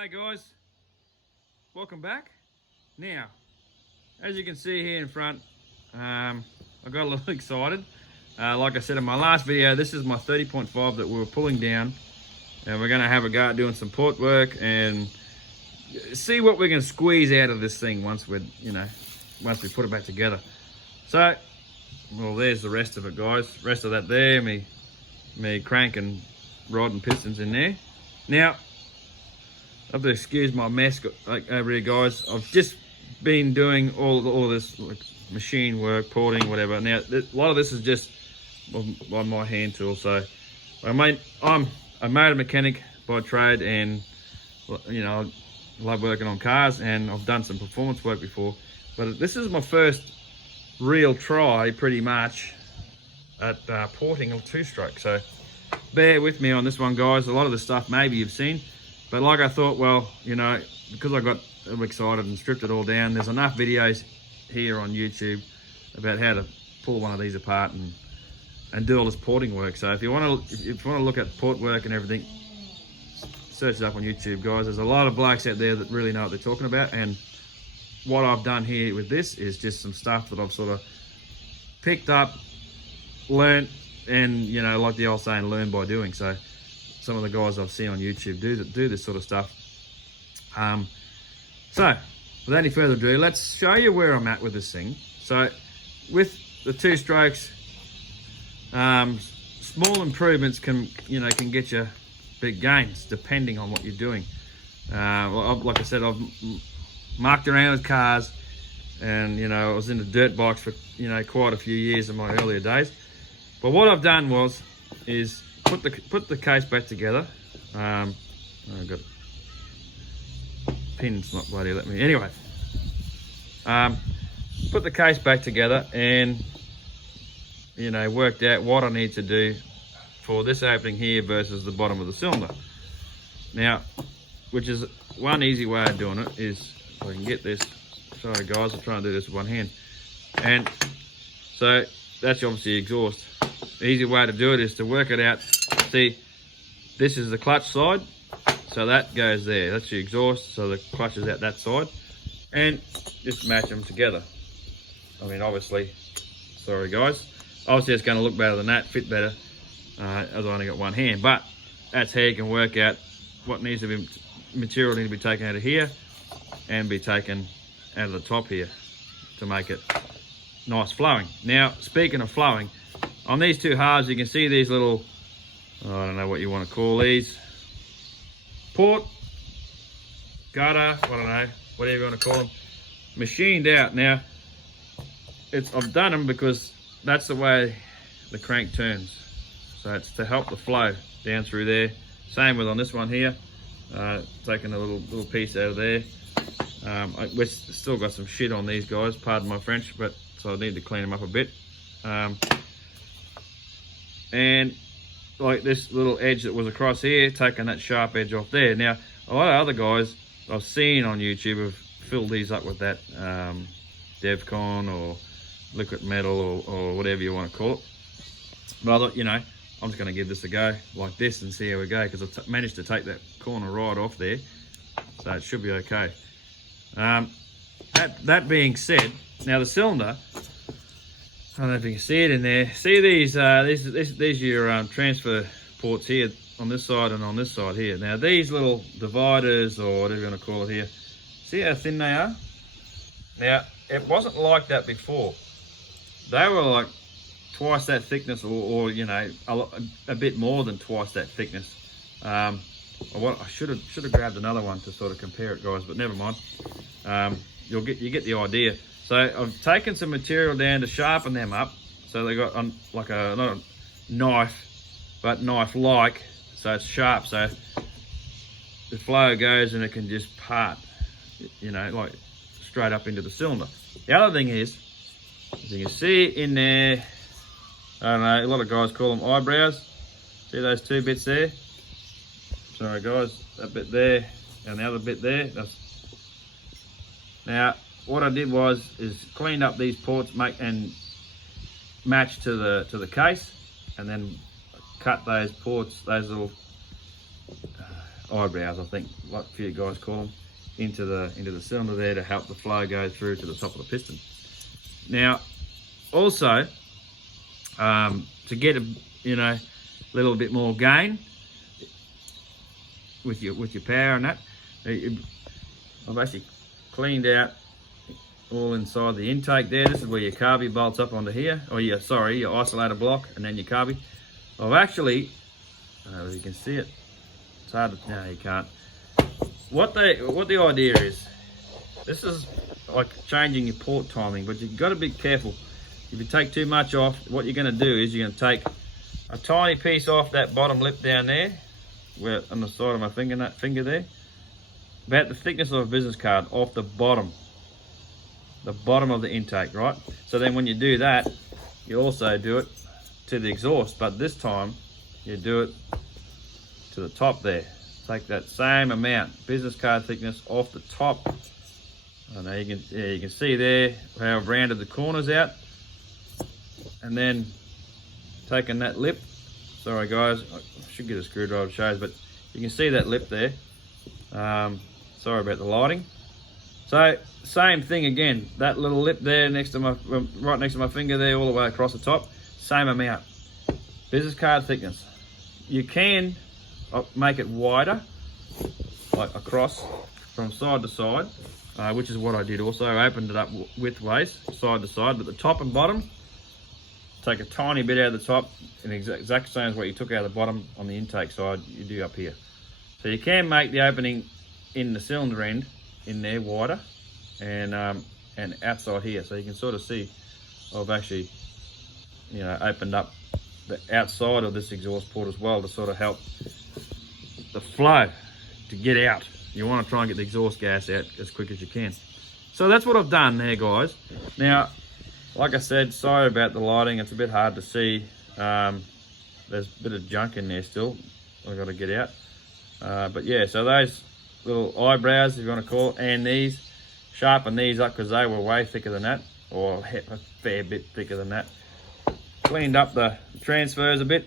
Hey guys, welcome back. Now, as you can see here in front, I got a little excited. Like I said in my last video, this is my 30.5 that we were pulling down, and we're going to have a go at doing some port work and see what we can squeeze out of this thing once we put it back together. So, well, there's the rest of it, guys. Rest of that there, me crank and rod and pistons in there. Now, I have to excuse my mess over here, guys. I've just been doing all this machine work, porting, whatever. Now, a lot of this is just on my hand tool. So, I'm a motor mechanic by trade, and I love working on cars, and I've done some performance work before. But this is my first real try, pretty much, at porting a two-stroke. So, bear with me on this one, guys. A lot of the stuff maybe you've seen. But like I thought, well, because I got excited and stripped it all down, there's enough videos here on YouTube about how to pull one of these apart and do all this porting work. So if you want to look at port work and everything, search it up on YouTube, guys. There's a lot of blokes out there that really know what they're talking about, and what I've done here with this is just some stuff that I've sort of picked up, learnt, and like the old saying, learn by doing. So some of the guys I've seen on YouTube do this sort of stuff. So without any further ado, let's show you where I'm at with this thing. So with the two strokes, small improvements can get you big gains depending on what you're doing. Like I said, I've mucked around with cars, and I was into dirt bikes for quite a few years in my earlier days. But what I've done is put the case back together. I've got pins not bloody let me. Anyway, put the case back together and worked out what I need to do for this opening here versus the bottom of the cylinder. Now, which is one easy way of doing it is, if I can get this. Sorry guys, I'm trying to do this with one hand. And so that's obviously exhaust. The easy way to do it is to work it out. See, this is the clutch side, so that goes there. That's the exhaust, so the clutch is out that side. And just match them together. I mean, obviously, sorry guys, obviously it's going to look better than that, fit better, as I only got one hand. But that's how you can work out what needs to be, material needs to be taken out of here and be taken out of the top here to make it nice flowing. Now, speaking of flowing, on these two halves, you can see these little, I don't know what you want to call these, port, gutter, I don't know, whatever you want to call them, machined out. Now, I've done them because that's the way the crank turns. So it's to help the flow down through there. Same with on this one here, taking a little piece out of there. We've still got some shit on these guys, pardon my French, but so I need to clean them up a bit. And like this little edge that was across here, taking that sharp edge off there. Now, a lot of other guys I've seen on YouTube have filled these up with that Devcon or liquid metal or whatever you want to call it. But I thought, I'm just going to give this a go like this and see how we go, because I've managed to take that corner right off there, so it should be okay. That being said, now the cylinder, I don't know if you can see it in there. See these your transfer ports here on this side and on this side here. Now these little dividers, or whatever you want to call it here, see how thin they are? Now, it wasn't like that before. They were like twice that thickness, or a bit more than twice that thickness. I should have grabbed another one to sort of compare it, guys, but never mind. You get the idea. So I've taken some material down to sharpen them up, so they got like not a knife, but knife-like, so it's sharp, so the flow goes and it can just part, like straight up into the cylinder. The other thing is, as you can see in there, I don't know, a lot of guys call them eyebrows. See those two bits there? Sorry guys, that bit there and the other bit there. Now, what I did is cleaned up these ports, and match to the case, and then cut those ports, those little eyebrows, I think, like a few guys call them, into the cylinder there to help the flow go through to the top of the piston. Now, also, to get a little bit more gain with your power and that, I've actually cleaned out all inside the intake there. This is where your carby bolts up onto here, or your isolator block, and then your carby. I've actually, I don't know if you can see it. It's hard to, no, you can't. What the idea is, this is like changing your port timing, but you've got to be careful. If you take too much off, what you're going to do is you're going to take a tiny piece off that bottom lip down there, where on the side of my finger, that finger there, about the thickness of a business card, off the bottom of the intake, right? So then when you do that, you also do it to the exhaust, but this time you do it to the top there. Take that same amount, business card thickness, off the top. I know you can see there how I've rounded the corners out, and then taking that lip. Sorry guys, I should get a screwdriver to show you, but you can see that lip there. Sorry about the lighting. So same thing again, that little lip there next to my, right next to my finger there, all the way across the top, same amount, business card thickness. You can make it wider, like across from side to side, which is what I did also. I opened it up widthways, side to side, but the top and bottom, take a tiny bit out of the top, and exact same as what you took out of the bottom on the intake side, you do up here. So you can make the opening in the cylinder end in there wider, and outside here, so you can sort of see I've actually opened up the outside of this exhaust port as well to sort of help the flow to get out. You want to try and get the exhaust gas out as quick as you can. So that's what I've done there, guys. Now, like I said, sorry about the lighting, it's a bit hard to see. There's a bit of junk in there still I've got to get out, but yeah, so those little eyebrows, if you want to call it, and these, sharpen these up because they were way thicker than that, or a fair bit thicker than that. Cleaned up the transfers a bit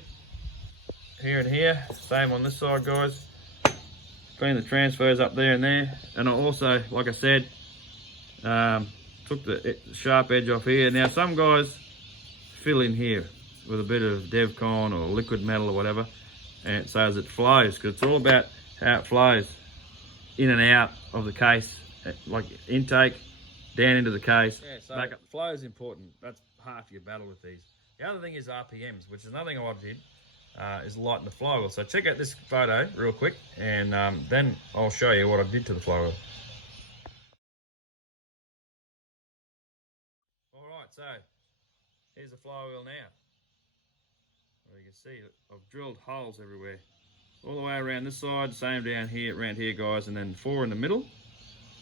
here and here, same on this side, guys. Clean the transfers up there and there, and I also, like I said, took the sharp edge off here. Now some guys fill in here with a bit of Devcon or liquid metal or whatever, and so as it flows, because it's all about how it flows in and out of the case, like intake down into the case. Yeah, so back up. Flow is important. That's half your battle with these. The other thing is RPMs, which is another thing I did, is lighten the flywheel. So check out this photo real quick, and then I'll show you what I did to the flywheel. All right, so here's the flywheel now. Well, you can see I've drilled holes everywhere, all the way around this side, same down here, around here, guys, and then 4 in the middle,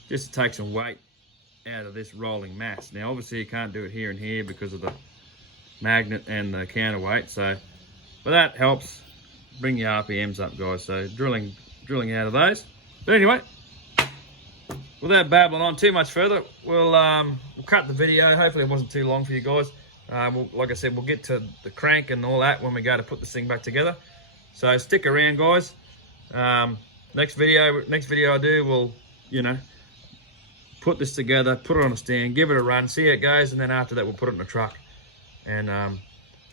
just to take some weight out of this rolling mass. Now, obviously, you can't do it here and here because of the magnet and the counterweight, so but that helps bring your RPMs up, guys. So drilling out of those. But anyway, without babbling on too much further, we'll cut the video. Hopefully it wasn't too long for you guys. Like I said, we'll get to the crank and all that when we go to put this thing back together. So stick around, guys. Next video I do, we'll put this together, put it on a stand, give it a run, see how it goes, and then after that we'll put it in a truck and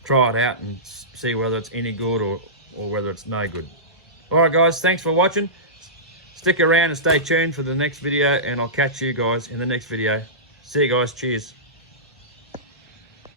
try it out and see whether it's any good or whether it's no good. All right, guys, thanks for watching. Stick around and stay tuned for the next video, and I'll catch you guys in the next video. See you guys. Cheers.